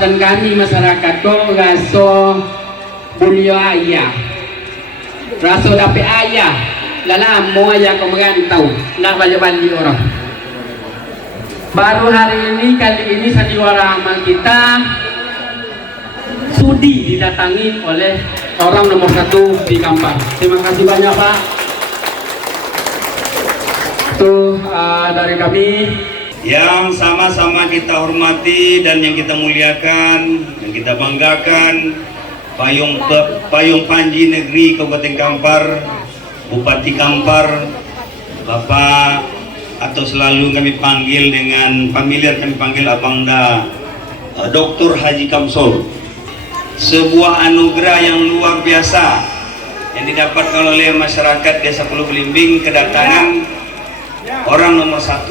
kesempatan kami masyarakat ko raso bulyo ayah, raso dapet ayah, dalam mau ayah kau merantau, nak balik-balik orang. Baru hari ini, kali ini sandiwara amal kita sudi didatangi oleh orang nomor 1 di Kampar. Terima kasih banyak Pak. Itu dari kami. Yang sama-sama kita hormati dan yang kita muliakan, yang kita banggakan, Payung Panji Negeri Kabupaten Kampar, Bupati Kampar, Bapak, atau selalu kami panggil dengan familiar, kami panggil Abangda Dr. Haji Kamsol. Sebuah anugerah yang luar biasa yang didapatkan oleh masyarakat Desa Pulau Belimbing, kedatangan orang nomor 1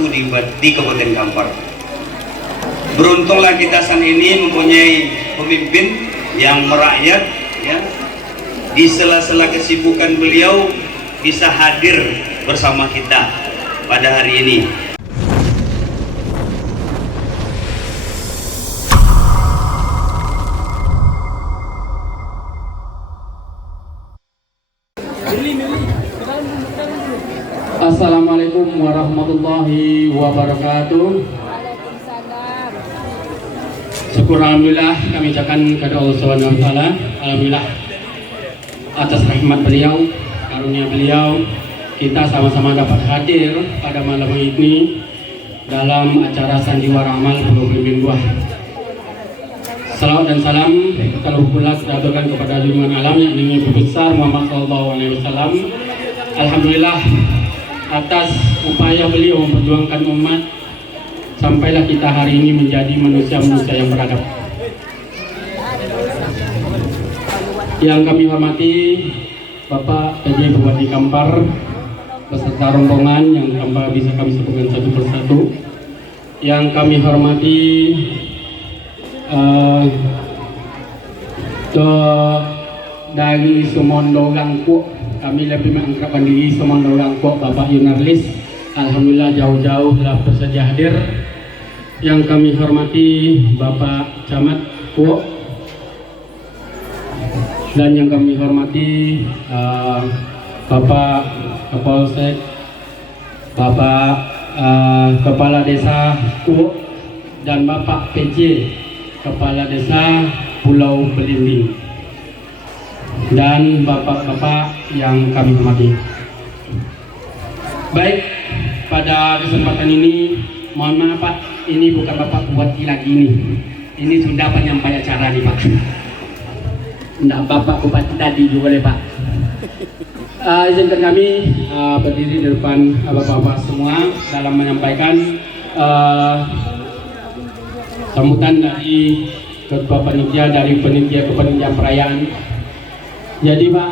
di Kabupaten Kampar. Beruntunglah kita saat ini mempunyai pemimpin yang merakyat, ya, di sela-sela kesibukan beliau bisa hadir bersama kita pada hari ini. Assalamualaikum warahmatullahi wabarakatuh. Syukur alhamdulillah kami ucapkan kepada Allah Subhanahu wa taala, alhamdulillah atas rahmat beliau, karunia beliau, kita sama-sama dapat hadir pada malam ini dalam acara sandiwara amal Pulau Belimbing 2. Salawat dan salam terhubunglah diaturkan kepada junjungan alam yang Nabi besar Muhammad SAW. Alhamdulillah atas upaya beliau memperjuangkan umat, sampailah kita hari ini menjadi manusia-manusia yang beradab. Yang kami hormati Bapak PJ Bupati Kampar beserta rombongan yang tanpa bisa kami sebutkan satu persatu. Yang kami hormati dari Sumondo Gangku, kami lebih mengakrabkan diri Sumondo Gangku Bapak Yunarlis. Alhamdulillah jauh-jauh telah bersedia hadir. Yang kami hormati Bapak Camat Kuok, dan yang kami hormati Bapak Kapolsek, Bapak Kepala Desa Kuok, dan Bapak PJ Kepala Desa Pulau Belimbing, dan bapak-bapak yang kami hormati. Baik, pada kesempatan ini mohon maaf Pak, ini bukan Bapak Bupati lagi ini sudah penyampai acara nih Pak. Enggak, Bapak Bupati tadi juga boleh Pak. Izinkan kami berdiri di depan bapak-bapak semua dalam menyampaikan sambutan dari Ketua Panitia dari Panitia perayaan. Jadi Pak,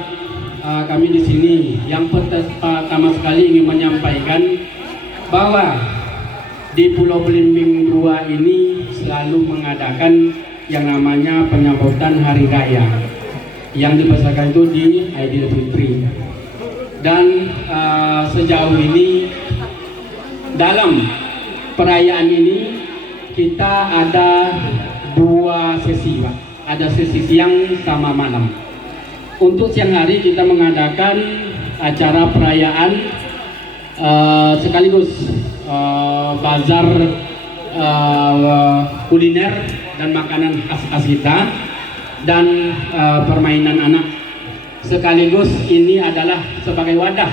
kami di sini yang pertama sekali ingin menyampaikan bahwa di Pulau Belimbing 2 ini selalu mengadakan yang namanya penyambutan Hari Raya yang dibesarkan itu di Aidilfitri. Dan sejauh ini dalam perayaan ini kita ada 2 sesi Pak. Ada sesi siang sama malam. Untuk siang hari kita mengadakan acara perayaan sekaligus bazar kuliner dan makanan khas kita dan permainan anak. Sekaligus ini adalah sebagai wadah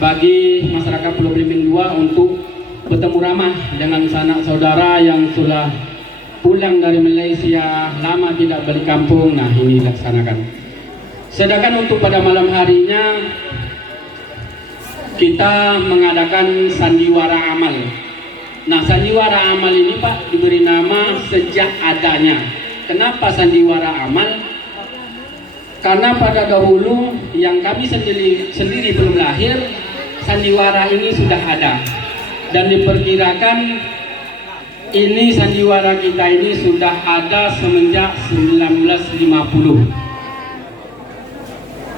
bagi masyarakat Pulau Belimbing 2 untuk bertemu ramah dengan sanak saudara yang sudah pulang dari Malaysia lama tidak balik kampung. Nah, ini dilaksanakan. Sedangkan untuk pada malam harinya kita mengadakan sandiwara amal. Nah, sandiwara amal ini Pak diberi nama sejak adanya. Kenapa sandiwara amal? Karena pada dahulu yang kami sendiri belum lahir, sandiwara ini sudah ada. Dan diperkirakan ini sandiwara kita ini sudah ada semenjak 1950.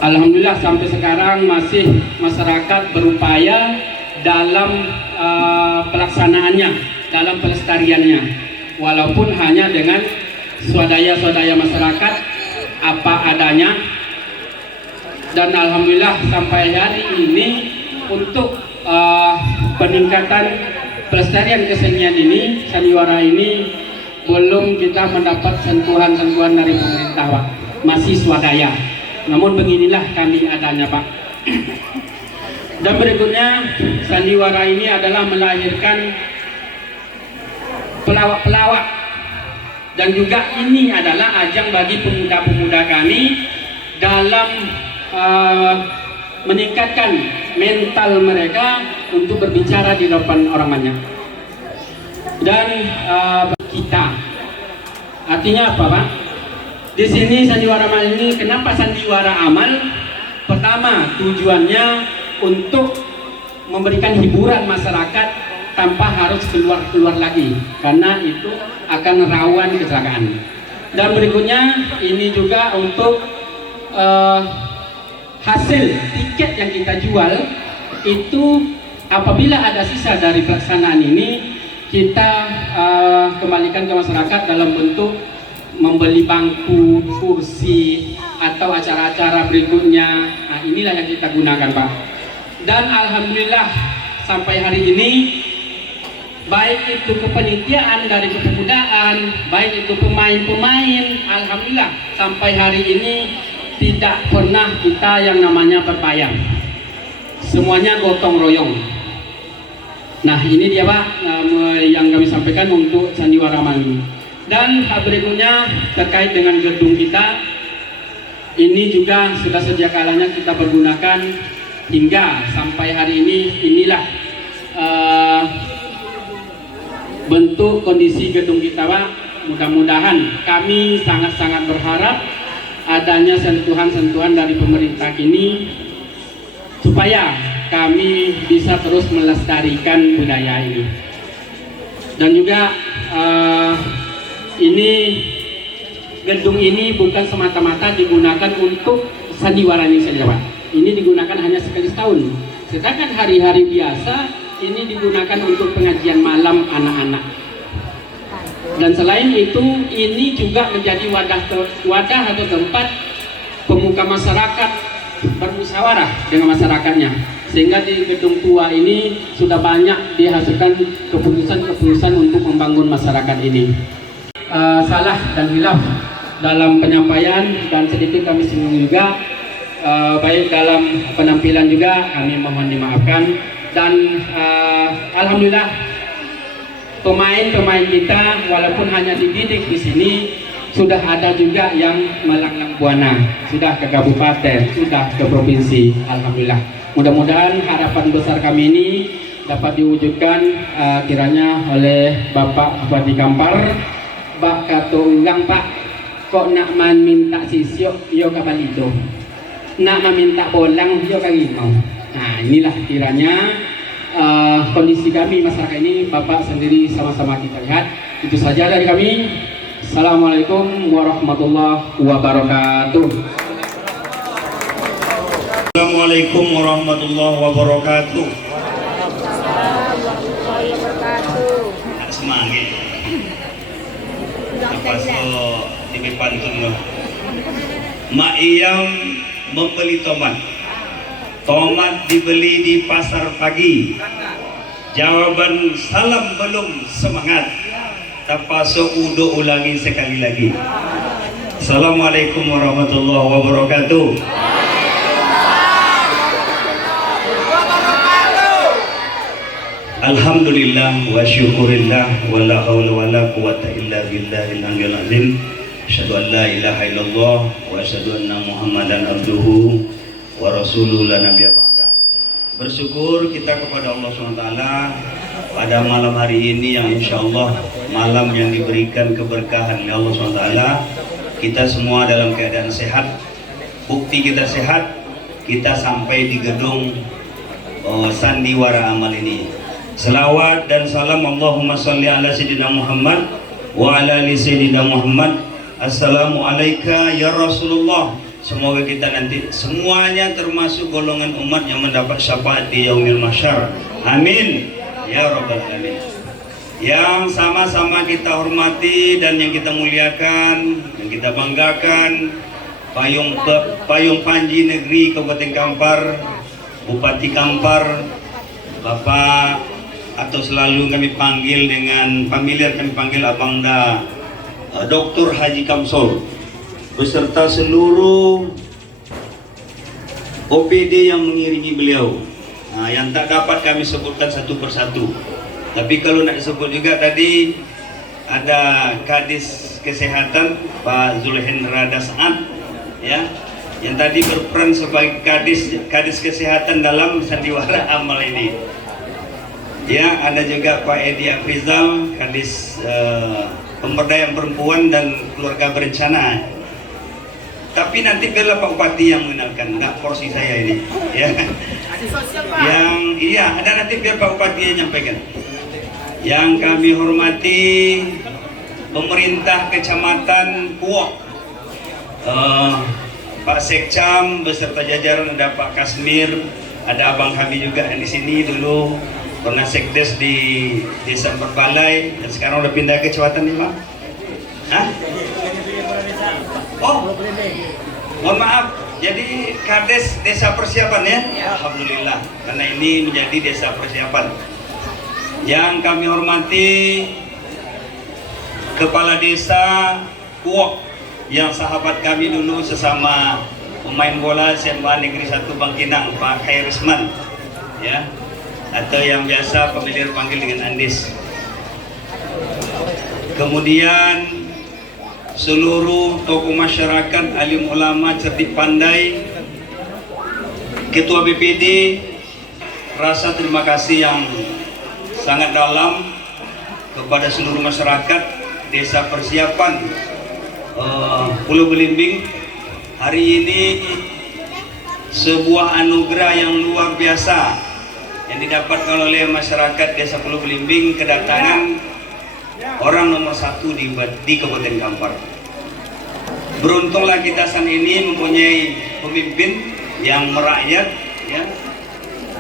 Alhamdulillah sampai sekarang masih masyarakat berupaya dalam pelaksanaannya, dalam pelestariannya, walaupun hanya dengan swadaya-swadaya masyarakat apa adanya. Dan alhamdulillah sampai hari ini untuk peningkatan pelestarian kesenian ini, sandiwara ini belum kita mendapat sentuhan-sentuhan dari pemerintah, Pak. Masih swadaya. Namun beginilah kami adanya, Pak. Dan berikutnya, sandiwara ini adalah melahirkan pelawak-pelawak, dan juga ini adalah ajang bagi pemuda-pemuda kami dalam meningkatkan mental mereka untuk berbicara di depan orang banyak. Dan kita, artinya apa, Pak? Di sini sandiwara amal ini, kenapa sandiwara amal? Pertama, tujuannya untuk memberikan hiburan masyarakat tanpa harus keluar lagi, karena itu akan rawan kecelakaan. Dan berikutnya ini juga untuk hasil tiket yang kita jual itu apabila ada sisa dari pelaksanaan ini, kita kembalikan ke masyarakat dalam bentuk membeli bangku, kursi, atau acara-acara berikutnya. Nah, inilah yang kita gunakan, Pak. Dan alhamdulillah sampai hari ini, baik itu kepanitiaan dari kepemudaan, baik itu pemain-pemain, alhamdulillah sampai hari ini tidak pernah kita yang namanya berbayar. Semuanya gotong royong. Nah, ini dia, Pak, yang kami sampaikan untuk sandiwara amal ini. Dan berikutnya terkait dengan gedung kita, ini juga sudah sejak kalanya kita pergunakan hingga sampai hari ini. Inilah bentuk kondisi gedung kita, Pak. Mudah-mudahan kami sangat-sangat berharap adanya sentuhan-sentuhan dari pemerintah ini supaya kami bisa terus melestarikan budaya ini. Dan juga ini gedung ini bukan semata-mata digunakan untuk sandiwara ini saja, Pak. Ini digunakan hanya sekali setahun. Sedangkan hari-hari biasa ini digunakan untuk pengajian malam anak-anak. Dan selain itu, ini juga menjadi wadah atau tempat pemuka masyarakat bermusyawarah dengan masyarakatnya. Sehingga di gedung tua ini sudah banyak dihasilkan keputusan-keputusan untuk membangun masyarakat ini. Salah dan hilaf dalam penyampaian dan sedikit kami singgung juga, baik dalam penampilan juga kami mohon dimaafkan. Dan alhamdulillah pemain-pemain kita walaupun hanya dididik di sini, sudah ada juga yang melanglang buana, sudah ke kabupaten, sudah ke provinsi. Alhamdulillah. Mudah-mudahan harapan besar kami ini dapat diwujudkan kiranya oleh Bapak Bupati Kampar. Bak kata orang, Pak, kok nak minta sisyo yo kabalito, nak meminta bolang yo kagimau. Nah, inilah kiranya kondisi kami masyarakat ini, Bapak sendiri sama-sama kita lihat. Itu saja dari kami. Assalamualaikum warahmatullahi wabarakatuh. Assalamualaikum warahmatullahi wabarakatuh. Semangat. Apa so dipantun lo? Mak Iyam membeli tomat. Tomat dibeli di pasar pagi. Jawaban salam belum semangat. Tapaso udo ulangi sekali lagi. Assalamualaikum warahmatullahi wabarakatuh. Alhamdulillah wa syukurillah wa la hawla wa la quwata illa billahil aliyyil azim. Asyhadu an la ilaha illallah wa asyhadu anna Muhammadan abduhu wa rasuluhu la nabiyya ba'da. Bersyukur kita kepada Allah SWT pada malam hari ini yang insya Allah malam yang diberikan keberkahan oleh Allah SWT. Kita semua dalam keadaan sehat. Bukti kita sehat, kita sampai di gedung sandiwara amal ini. Selawat dan salam Allahumma salli ala Sayyidina Muhammad wa ala ali Sayyidina Muhammad. Assalamualaikum ya Rasulullah. Semoga kita nanti semuanya termasuk golongan umat yang mendapat syafaat di yaumil mahsyar. Amin ya rabbal alamin. yang sama-sama kita hormati dan yang kita muliakan, yang kita banggakan, Payung Panji Negeri Kabupaten Kampar, Bupati Kampar, Bapak, atau selalu kami panggil dengan familiar, kami panggil Abangda Dr. Haji Kamsol, beserta seluruh OPD yang mengiringi beliau. Nah, yang tak dapat kami sebutkan satu persatu. Tapi kalau nak disebut juga tadi ada Kadis Kesehatan Pak Zulhendra Das'ad, ya, yang tadi berperan sebagai Kadis Kesehatan dalam sandiwara amal ini. Ya, ada juga Pak Edi Afrizal, Kadis Pemberdayaan Perempuan dan Keluarga Berencana. Tapi nanti biarlah Pak Bupati yang mengenalkan, enggak porsi saya ini. Ya. Yang iya, ada nanti biar Pak Bupati yang nyampaikan. Yang kami hormati pemerintah Kecamatan Puok, Pak Sekcam beserta jajaran, ada Pak Kasmir, ada Abang Habib juga yang di sini dulu pernah sekdes di Desa Berbalai dan sekarang udah pindah ke Kecamatan nih, Pak. Hah? Oh, mohon maaf. Jadi Kades Desa Persiapan ya? Alhamdulillah, karena ini menjadi Desa Persiapan. Yang kami hormati Kepala Desa Puok, yang sahabat kami dulu sesama pemain bola SMA Negeri 1 Bangkinang, Pak Khairisman, ya, atau yang biasa familiar panggil dengan Andis. Kemudian seluruh tokoh masyarakat, alim ulama, cerdik pandai, Ketua BPD, rasa terima kasih yang sangat dalam kepada seluruh masyarakat Desa Persiapan Pulau Belimbing. Hari ini sebuah anugerah yang luar biasa yang didapatkan oleh masyarakat Desa Pulau Belimbing, kedatangan orang nomor 1 di Kabupaten Kampar. Beruntunglah kita saat ini mempunyai pemimpin yang merakyat, ya,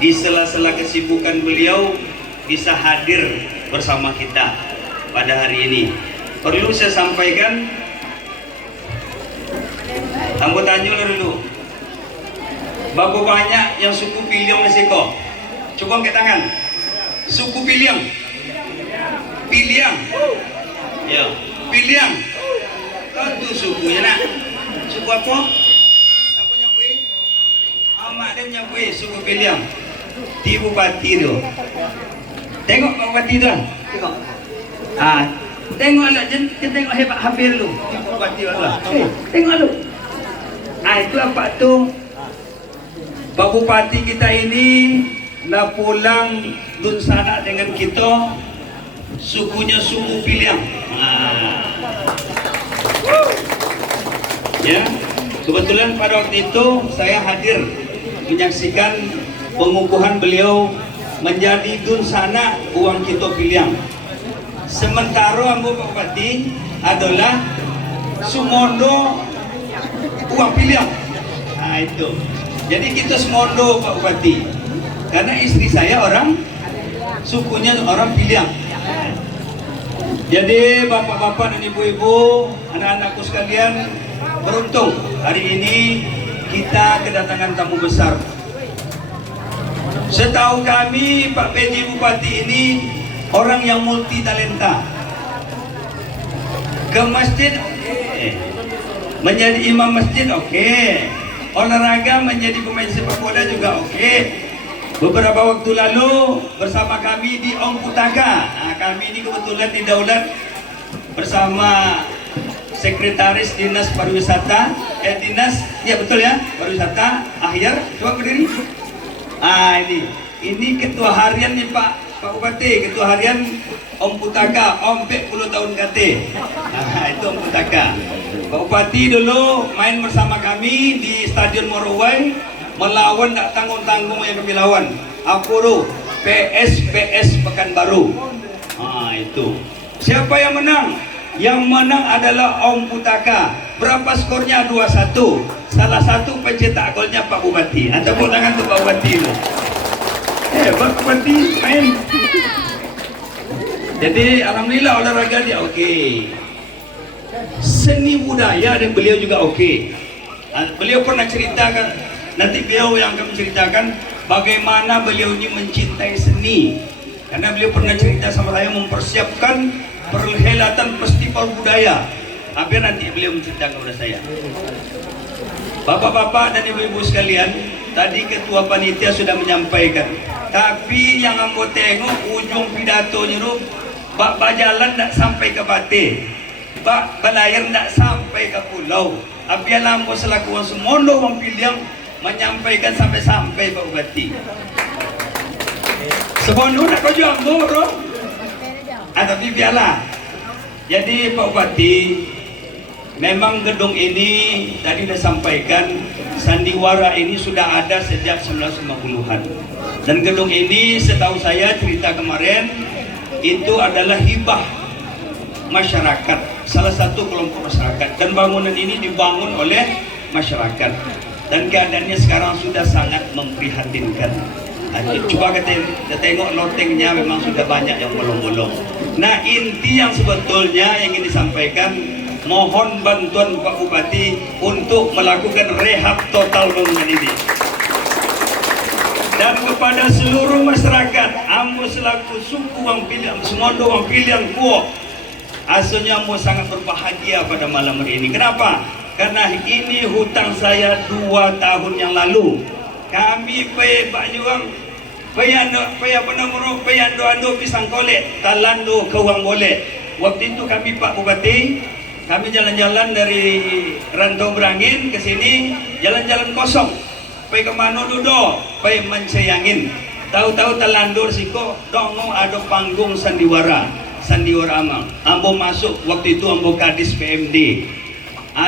di sela-sela kesibukan beliau bisa hadir bersama kita pada hari ini. Perlu saya sampaikan, anggotanya dulu, bapak banyak yang suku Piliang Mesiko. Coba angkat tangan. Suku Piliang. Piliang, ya, Piliang. Tentu sukunya nak. Suku apa? Siapa nyakui? Amak dia nyakui suku Piliang. Di Bupati tu. Tengok Pak Bupati tu. Tengok. Tengok lah, tengok hebat Hafir lu. Pak Bupati Allah. Tengok lu. Itu apa tu? Pak Bupati kita ini nak pulang dun sana dengan kita. Sukunya suku Piliang. Ya, kebetulan pada waktu itu saya hadir menyaksikan pengukuhan beliau menjadi dunsana uang kita Piliang. Sementara anggota Bupati adalah Sumondo uang Piliang. Itu. Jadi kita Sumondo Pak Bupati. Karena istri saya orang sukunya orang Piliang. Jadi bapak-bapak dan ibu-ibu, anak-anakku sekalian, beruntung hari ini kita kedatangan tamu besar. Setahu kami Pak PJ Bupati ini orang yang multi talenta. Ke masjid, menjadi imam masjid, oke. Olahraga, menjadi pemain sepak bola juga oke. Beberapa waktu lalu bersama kami di Om Putaka. Kami ini kebetulan didaulat bersama Sekretaris Dinas Pariwisata, Dinas, ya betul ya, Pariwisata, Ahyar, coba berdiri. Ini Ketua Harian nih Pak Bupati, Ketua Harian Om Putaka, Om 40 tahun KT. Itu Om Putaka. Pak Bupati dulu main bersama kami di Stadion Morowai, melawan tak tanggung-tanggung yang kami lawan. Apuro PSPS Pekanbaru. Itu. Siapa yang menang? Yang menang adalah Om Putaka. Berapa skornya? 2-1. Salah satu pencetak golnya Pak Bupati. Tepuk tangan untuk Pak Bupati itu. Pak Bupati main. Jadi alhamdulillah olahraga dia oke. Seni budaya dan beliau juga oke. Beliau pernah ceritakan, nanti beliau yang akan menceritakan bagaimana beliau ini mencintai seni. Karena beliau pernah cerita sama saya mempersiapkan perhelatan festival budaya. Hampir nanti beliau menceritakan kepada saya. Bapak-bapak dan ibu-ibu sekalian, tadi ketua panitia sudah menyampaikan. Tapi yang ambo tengok ujung pidatonya itu, bak jalan tak sampai ke Bate, bak belayar tak sampai ke pulau. Abialah ambo selaku orang Semondo orang Piliang menyampaikan sampai-sampai Pak Bupati. Semondo nak kau jual ambo bro? Tapi biarlah. Jadi Pak Bupati, memang gedung ini tadi sudah sampaikan, sandiwara ini sudah ada sejak 1950-an. Dan gedung ini setahu saya cerita kemarin itu adalah hibah masyarakat, salah satu kelompok masyarakat, dan bangunan ini dibangun oleh masyarakat dan keadaannya sekarang sudah sangat memprihatinkan. Coba kita tengok lotengnya memang sudah banyak yang bolong-bolong. Nah, inti yang sebetulnya yang ingin disampaikan, mohon bantuan Pak Bupati untuk melakukan rehab total bangunan ini. Dan kepada seluruh masyarakat, ambo selaku suku Wang Piliang, Semondo Wang Piliang Kuok, asalnya ambo sangat berbahagia pada malam hari ini. Kenapa? Karena ini hutang saya 2 tahun yang lalu. Kami berjuang, payando pisang kolek, talando ke Wang Boleh. Waktu itu kami Pak Bupati, kami jalan-jalan dari Rantau Berangin ke sini, jalan-jalan kosong. Pai ke mana dulu, pai mencayangin. Tahu-tahu telandur siko, dongong ada panggung sandiwara Amang. Ambo masuk waktu itu ambo kadis PMD.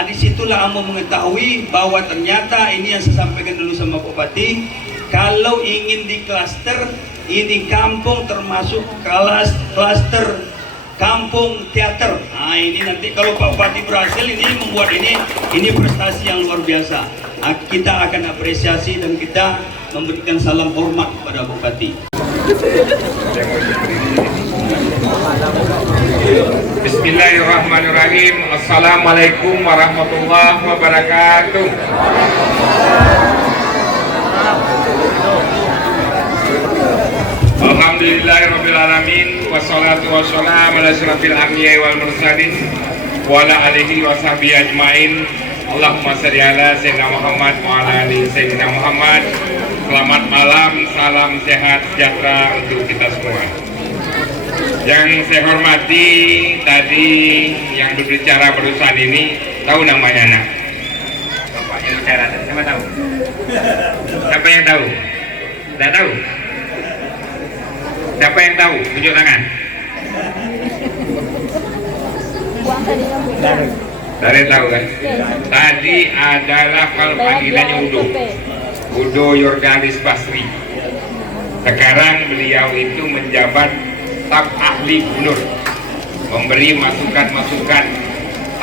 Disitulah ambo mengetahui bahwa ternyata ini yang saya sampaikan dulu sama Pak Bupati. Kalau ingin di klaster, ini kampung termasuk klaster kampung teater. Nah, ini nanti kalau Pak Bupati berhasil ini membuat ini prestasi yang luar biasa. Kita akan apresiasi dan kita memberikan salam hormat kepada Bupati. Bismillahirrahmanirrahim. Assalamualaikum warahmatullahi wabarakatuh. Alhamdulillahirrabbilalamin. Wassalatu wassalamu ala asyrafil anbiya'i wal mursalin wa ala alihi wa sahbihi ajmain. Allahumma shalli ala Sayyidina Muhammad wa ala ali Sayyidina Muhammad. Selamat malam, salam sehat sejahtera untuk kita semua. Yang saya hormati tadi yang berbicara barusan ini, tahu namanya anak? Bapak yang bicara tadi, siapa tahu? Siapa yang tahu? Tidak tahu? Siapa yang tahu? Tunjuk tangan. Dari tahu kan? Tadi adalah kalau panggilannya Udo Yordanis Basri. Sekarang beliau itu menjabat staf ahli gubernur, memberi masukan-masukan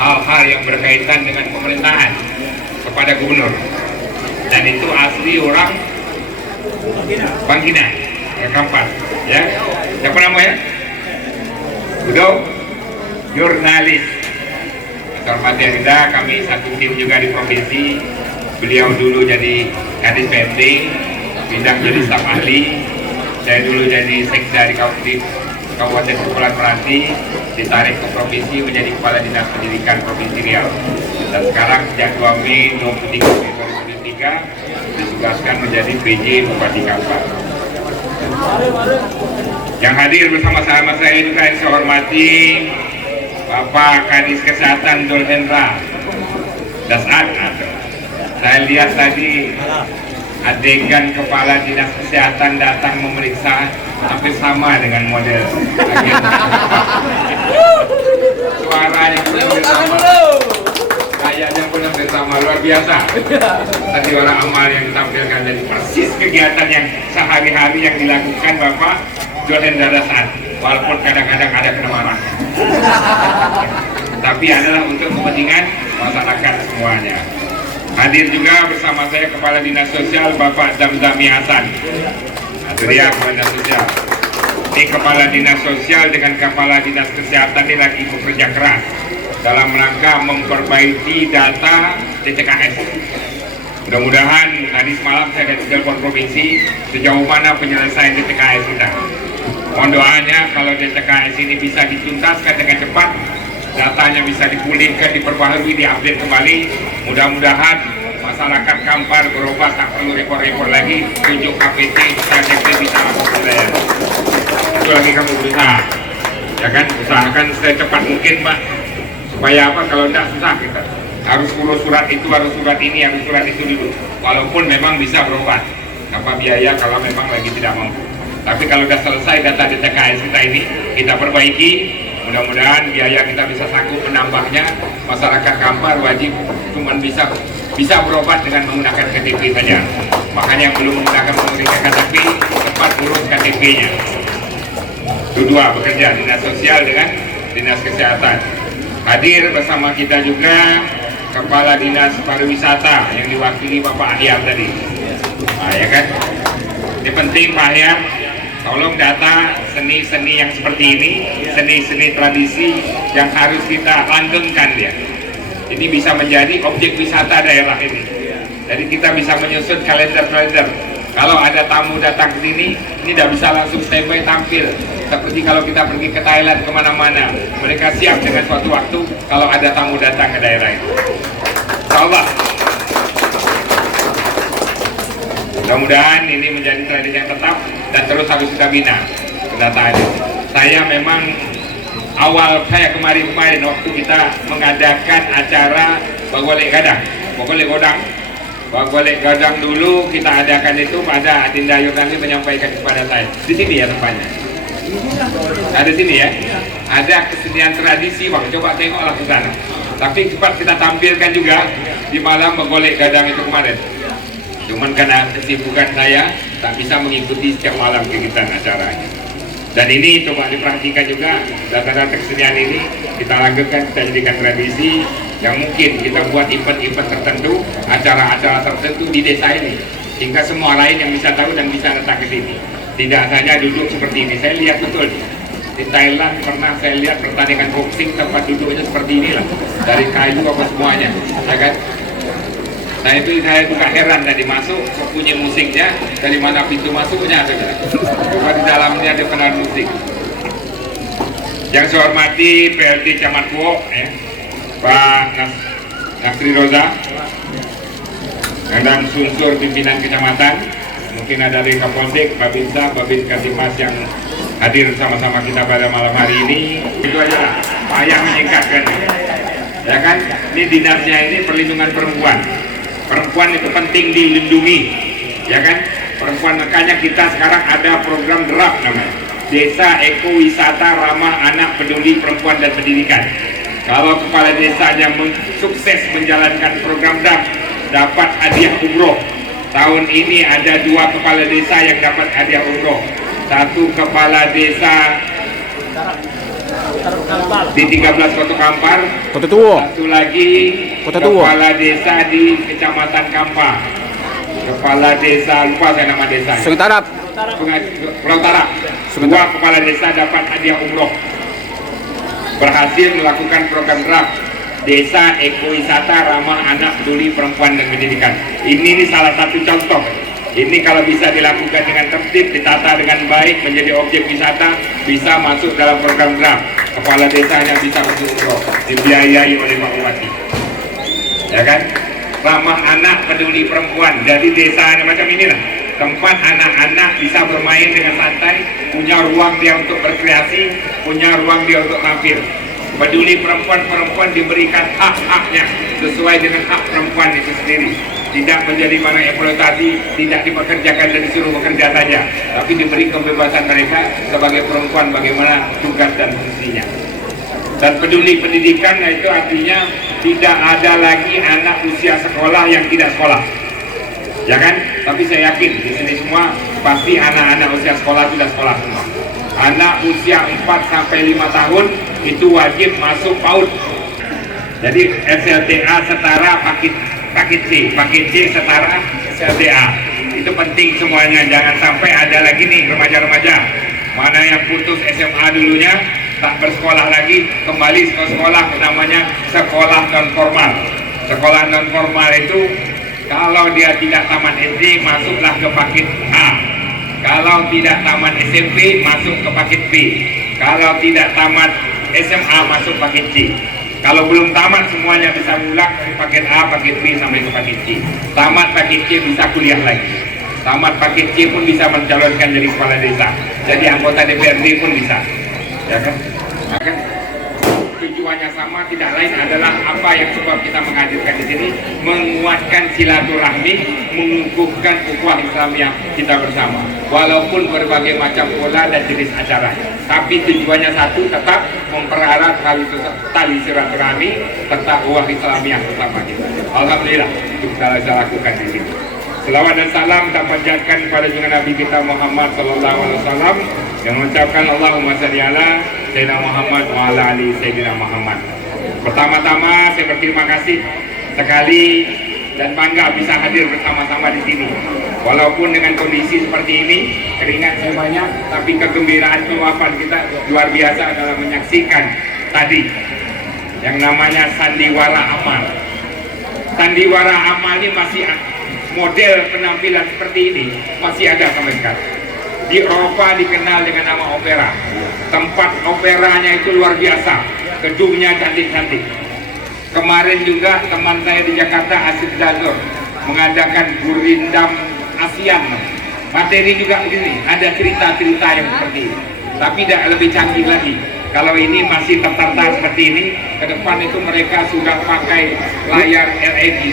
hal-hal yang berkaitan dengan pemerintahan kepada gubernur. Dan itu asli orang Bangkina, Kampar. Ya, siapa namanya? Udo Jurnalis. Hormati yang indah, kami satu tim juga di provinsi. Beliau dulu jadi kadis PMD, pindah jadi staf ahli. Saya dulu jadi sekda di Kabupaten Kepulauan Meranti, ditarik ke provinsi menjadi kepala dinas pendidikan Provinsi Riau. Dan sekarang sejak 2 Mei 2023 ditugaskan menjadi PJ Bupati Kampar. Yang hadir bersama-sama saya juga yang saya hormati Bapak Kadis Kesehatan Dol Hendra Dasat. Saya lihat tadi adegan kepala dinas kesehatan datang memeriksa hampir sama dengan model suaranya pun hampir sama, kayaknya pun hampir sama, luar biasa. Tadi orang amal yang ditampilkan jadi persis kegiatan yang sehari-hari yang dilakukan Bapak Dol Hendra Dasat, walaupun kadang-kadang ada kemarahan. Tapi adalah untuk kepentingan masyarakat semuanya. Hadir juga bersama saya Kepala Dinas Sosial Bapak Zamzami Hasan. Itu dia Kepala Dinas Sosial. Ini Kepala Dinas Sosial dengan Kepala Dinas Kesehatan ini lagi bekerja keras dalam rangka memperbaiki data DCKS. Mudah-mudahan tadi semalam saya dari telepon provinsi sejauh mana penyelesaian DCKS kita. Mohon doanya kalau DCKS ini bisa dituntaskan dengan cepat, datanya bisa dipulihkan, diperbaharui, diupdate kembali. Mudah-mudahan masyarakat Kampar berobat tak perlu repot-repot lagi, tunjuk KPT, KTP bisa lakukan bayar. Itu lagi kamu berusaha, ya kan? Usahakan secepat mungkin, Pak. Supaya apa? Kalau tidak susah kita. Harus urus surat itu, harus surat ini, harus surat itu dulu. Walaupun memang bisa berobat, tanpa biaya kalau memang lagi tidak mampu. Tapi kalau sudah selesai data DTKS kita ini, kita perbaiki. Mudah-mudahan biaya kita bisa sanggup menambahnya. Masyarakat Kampar wajib cuma bisa berobat dengan menggunakan KTP saja. Makanya belum menggunakan KTP, cepat urus KTP-nya. Itu dua, bekerja Dinas Sosial dengan Dinas Kesehatan. Hadir bersama kita juga Kepala Dinas Pariwisata yang diwakili Bapak Ahyar tadi. Nah, ya kan? Ini penting Pak Ahyar, tolong data seni-seni yang seperti ini, seni-seni tradisi yang harus kita langgengkan dia. Ini bisa menjadi objek wisata daerah ini. Jadi kita bisa menyusun kalender-kalender. Kalau ada tamu datang ke sini, ini tidak bisa langsung standby tampil. Seperti kalau kita pergi ke Thailand kemana-mana, mereka siap dengan suatu waktu kalau ada tamu datang ke daerah itu. Insyaallah. Mudah-mudahan ini menjadi tradisi yang tetap dan terus harus kita bina pendataan ini. Saya memang awal saya kemarin waktu kita mengadakan acara Bagolek Gadang dulu kita adakan itu pada Adinda Ayu nanti menyampaikan kepada saya. Di sini ya tempatnya. Ada sini ya. Ada kesenian tradisi, Bang. Coba tengoklah ke sana. Tapi cepat kita tampilkan juga di malam Bagolek Gadang itu kemarin. Cuman karena kesibukan saya tak bisa mengikuti setiap malam kegiatan acaranya. Dan ini coba diperhatikan juga data-data kesenian ini kita langgengkan, kita jadikan tradisi yang mungkin kita buat event-event tertentu, acara-acara tertentu di desa ini, sehingga semua lain yang bisa tahu dan bisa datang ke sini. Tidak saja duduk seperti ini. Saya lihat betul di Thailand pernah saya lihat pertandingan boxing tempat duduknya seperti inilah, dari kayu apa semuanya, ya kan? Nah itu saya juga heran tadi masuk bunyi musiknya dari mana pintu masuknya ada. Coba di dalamnya ada kenal musik. Yang saya hormati PLT Camat Kuok, ya, Pak Nasri Roza, dan unsur pimpinan kecamatan, mungkin ada dari Kapolsek, Babinsa, Babin Katimas yang hadir sama-sama kita pada malam hari ini. Itu aja lah, Pak yang menyingkatkan. Ya kan, ini dinasnya ini perlindungan perempuan. Perempuan itu penting dilindungi, ya kan? Perempuan, makanya kita sekarang ada program DRAP namanya, Desa Ekowisata Ramah Anak Peduli Perempuan dan Pendidikan. Kalau kepala desanya sukses menjalankan program DRAP, dapat hadiah umroh. Tahun ini ada 2 kepala desa yang dapat hadiah umroh. Satu kepala desa di 13 Kota Kampar, Kota Tua. Satu lagi Kota Tua. Kepala desa di Kecamatan Kampar. Kepala desa, lupa saya nama desa. Sungai Tarap. Pulau Tarap. 2 kepala desa dapat hadiah umroh. Berhasil melakukan program DRAP, Desa Ekowisata Ramah Anak Peduli Perempuan dan Pendidikan. Ini salah satu contoh. Ini kalau bisa dilakukan dengan tertib, ditata dengan baik, menjadi objek wisata, bisa masuk dalam program DRAP. Kepala desanya bisa masuk umroh, dibiayai oleh Pak Bupati. Ya kan? Ramah anak peduli perempuan. Jadi desa macam inilah, tempat anak-anak bisa bermain dengan santai, punya ruang dia untuk berkreasi, punya ruang dia untuk tampil. Peduli perempuan diberikan hak-haknya sesuai dengan hak perempuan itu sendiri. Tidak menjadi barang eksploitasi, tidak dipekerjakan dan disuruh bekerja saja, tapi diberi kebebasan mereka sebagai perempuan bagaimana tugas dan fungsinya. Dan peduli pendidikan, itu artinya tidak ada lagi anak usia sekolah yang tidak sekolah, ya kan? Tapi saya yakin di sini semua pasti anak-anak usia sekolah sudah sekolah semua. Anak usia 4-5 tahun itu wajib masuk PAUD. Jadi SLTA setara paket C setara SLTA. Itu penting semuanya, jangan sampai ada lagi nih remaja-remaja Mana yang putus SMA dulunya, tak bersekolah lagi, kembali ke sekolah namanya sekolah non formal. Sekolah non formal itu kalau dia tidak tamat SD masuklah ke paket A. Kalau tidak tamat SMP masuk ke paket B. Kalau tidak tamat SMA masuk paket C. Kalau belum tamat semuanya bisa ulang dari paket A, paket B sampai ke paket C. Tamat paket C bisa kuliah lagi. Tamat paket C pun bisa mencalonkan jadi kepala desa. Jadi anggota DPRD pun bisa. Ya kan? Ya kan? Tujuannya sama, tidak lain adalah apa yang sebab kita menghadirkan di sini, menguatkan silaturahmi, mengukuhkan ukhuwah Islamiyah kita bersama. Walaupun berbagai macam pola dan jenis acara, tapi tujuannya satu, tetap mempererat tali silaturahmi, tetap ukhuwah Islamiyah bersama kita. Alhamdulillah itu kita lakukan di sini. Selawat dan salam kita panjatkan kepada junjungan Nabi kita Muhammad sallallahu alaihi wasallam yang mengucapkan Allahumma shalli ala Sayyidina Muhammad wa ala ali Sayyidina Muhammad. Pertama-tama saya berterima kasih sekali dan bangga bisa hadir bersama-sama di sini. Walaupun dengan kondisi seperti ini, keringat saya banyak, tapi kegembiraan keluapan kita luar biasa adalah menyaksikan tadi yang namanya sandiwara amal. Sandiwara amal ini masih model penampilan seperti ini masih ada sampai sekarang. Di Eropa dikenal dengan nama opera. Tempat operanya itu luar biasa, gedungnya cantik-cantik. Kemarin juga teman saya di Jakarta, Asif Dazor, mengadakan Gurindam ASEAN. Materi juga begini, ada cerita-cerita yang seperti ini, tapi tidak lebih canggih lagi. Kalau ini masih tertata seperti ini, ke depan itu mereka sudah pakai layar LED.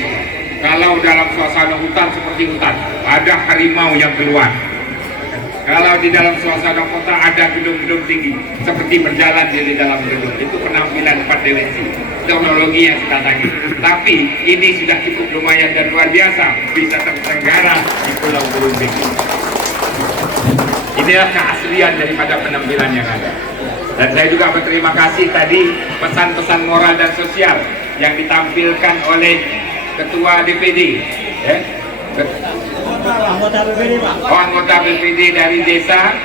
Kalau dalam suasana hutan seperti hutan, ada harimau yang keluar. Kalau di dalam suasana kota ada gedung-gedung tinggi, seperti berjalan di dalam gedung. Itu penampilan 4 dimensi, teknologi yang kita tagih. Tapi ini sudah cukup lumayan dan luar biasa, bisa terselenggara di Pulau Berunding. Inilah keaslian daripada penampilan yang ada. Dan saya juga berterima kasih tadi pesan-pesan moral dan sosial yang ditampilkan oleh Ketua DPD, ya? Anggota BPD, Pak. Oh, anggota BPD dari desa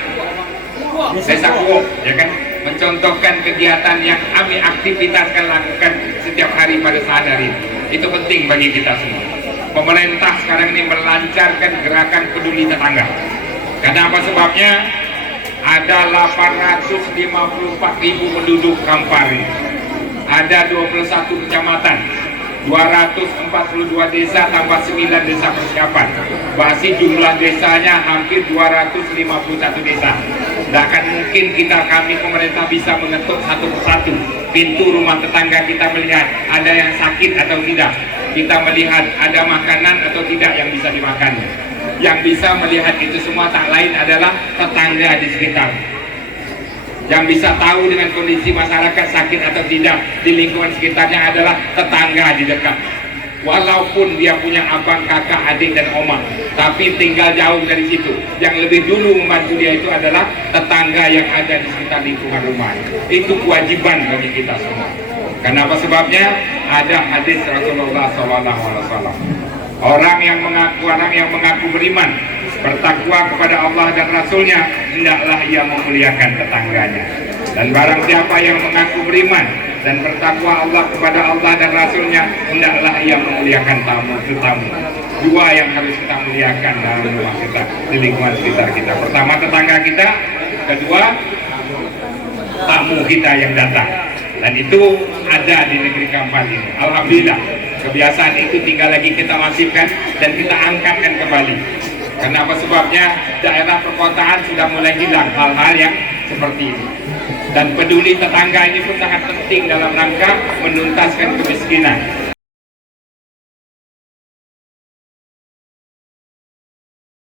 Kuok, ya kan? Mencontohkan kegiatan yang kami aktivitaskan lakukan setiap hari pada saat hari ini. Itu penting bagi kita semua. Pemerintah sekarang ini melancarkan gerakan peduli tetangga. Karena apa sebabnya? Ada 854.000 penduduk Kampar ini. Ada 21 kecamatan, 242 desa tambah 9 desa persiapan. Berarti jumlah desanya hampir 251 desa. Tidak akan mungkin kami pemerintah bisa mengetuk satu persatu pintu rumah tetangga kita, melihat ada yang sakit atau tidak. Kita melihat ada makanan atau tidak yang bisa dimakannya. Yang bisa melihat itu semua tak lain adalah tetangga di sekitar. Yang bisa tahu dengan kondisi masyarakat sakit atau tidak di lingkungan sekitarnya adalah tetangga di dekat. Walaupun dia punya abang, kakak, adik, dan oma, tapi tinggal jauh dari situ. Yang lebih dulu membantu dia itu adalah tetangga yang ada di sekitar lingkungan rumah. Itu kewajiban bagi kita semua. Kenapa sebabnya? Ada hadis Rasulullah SAW. Orang yang mengaku beriman, bertakwa kepada Allah dan Rasulnya, hendaklah ia memuliakan tetangganya. Dan barang siapa yang mengaku beriman dan bertakwa Allah kepada Allah dan Rasulnya, hendaklah ia memuliakan tamu-tamu. Dua yang harus kita muliakan dalam rumah kita, di lingkungan sekitar kita. Pertama tetangga kita, kedua tamu kita yang datang. Dan itu ada di negeri Kampar ini. Alhamdulillah, kebiasaan itu tinggal lagi kita masifkan dan kita angkatkan kembali. Kenapa sebabnya? Daerah perkotaan sudah mulai hilang hal-hal yang seperti ini. Dan peduli tetangga ini pun sangat penting dalam rangka menuntaskan kemiskinan.